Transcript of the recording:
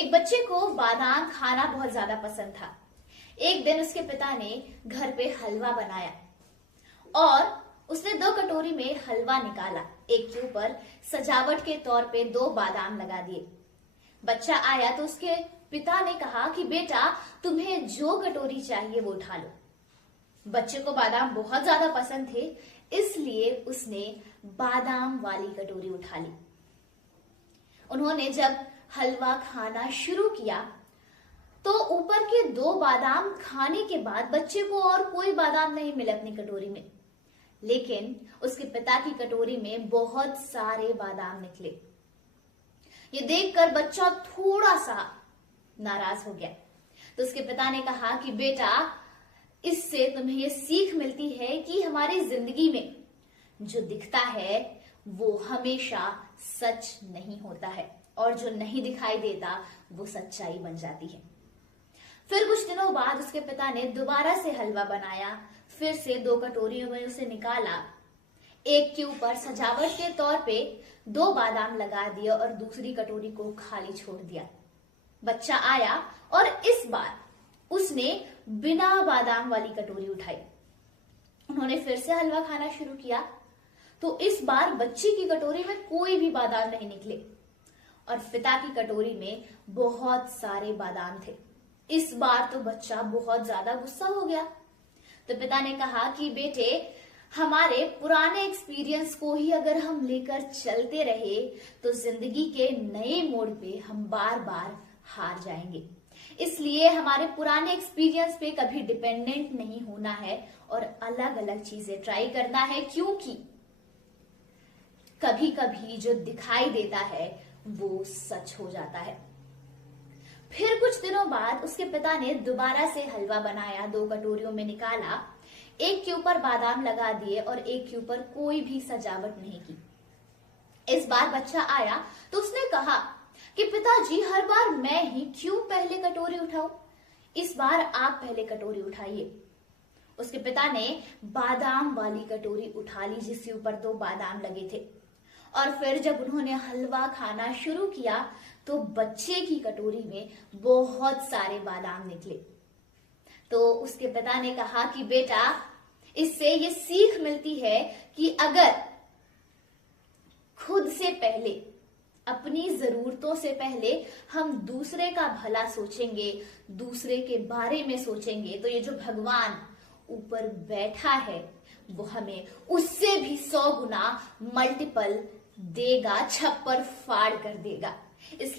एक बच्चे को बादाम खाना बहुत ज्यादा पसंद था। एक दिन उसके पिता ने घर पे हलवा बनाया और उसने 2 कटोरी में हलवा निकाला। एक के ऊपर सजावट के तौर पे 2 बादाम लगा दिए। बच्चा आया तो उसके पिता ने कहा कि बेटा, तुम्हें जो कटोरी चाहिए वो उठा लो। बच्चे को बादाम बहुत ज्यादा पसंद थे, इसलिए उसने बादाम वाली कटोरी उठा ली। उन्होंने जब हलवा खाना शुरू किया तो ऊपर के 2 बादाम खाने के बाद बच्चे को और कोई बादाम नहीं मिले अपनी कटोरी में, लेकिन उसके पिता की कटोरी में बहुत सारे बादाम निकले। ये देखकर बच्चा थोड़ा सा नाराज हो गया। तो उसके पिता ने कहा कि बेटा, इससे तुम्हें ये सीख मिलती है कि हमारी जिंदगी में जो दिखता है वो हमेशा सच नहीं होता है और जो नहीं दिखाई देता वो सच्चाई बन जाती है। फिर कुछ दिनों बाद उसके पिता ने दोबारा से हलवा बनाया। फिर से 2 कटोरियों में उसे निकाला। एक के ऊपर सजावट के तौर पे 2 बादाम लगा दिए और दूसरी कटोरी को खाली छोड़ दिया। बच्चा आया और इस बार उसने बिना बादाम वाली कटोरी उठाई। उन्होंने फिर से हलवा खाना शुरू किया तो इस बार बच्चे की कटोरी में कोई भी बादाम नहीं निकले और पिता की कटोरी में बहुत सारे बादाम थे। इस बार तो बच्चा बहुत ज्यादा गुस्सा हो गया। तो पिता ने कहा कि बेटे, हमारे पुराने एक्सपीरियंस को ही अगर हम लेकर चलते रहे तो जिंदगी के नए मोड़ पे हम बार बार हार जाएंगे। इसलिए हमारे पुराने एक्सपीरियंस पे कभी डिपेंडेंट नहीं होना है और अलग अलग चीजें ट्राई करना है, क्योंकि कभी कभी जो दिखाई देता है वो सच हो जाता है। फिर कुछ दिनों बाद उसके पिता ने दोबारा से हलवा बनाया। 2 कटोरियों में निकाला। एक के ऊपर बादाम लगा दिए और एक के ऊपर कोई भी सजावट नहीं की। इस बार बच्चा आया तो उसने कहा कि पिताजी, हर बार मैं ही क्यों पहले कटोरी उठाऊं? इस बार आप पहले कटोरी उठाइए। उसके पिता ने बादाम वाली कटोरी उठा ली जिसके ऊपर 2 बादाम लगे थे और फिर जब उन्होंने हलवा खाना शुरू किया तो बच्चे की कटोरी में बहुत सारे बादाम निकले। तो उसके पिता ने कहा कि बेटा, इससे ये सीख मिलती है कि अगर खुद से पहले, अपनी जरूरतों से पहले हम दूसरे का भला सोचेंगे, दूसरे के बारे में सोचेंगे, तो ये जो भगवान ऊपर बैठा है वो हमें उससे भी 100 गुना मल्टीपल देगा, छप्पर फाड़ कर देगा।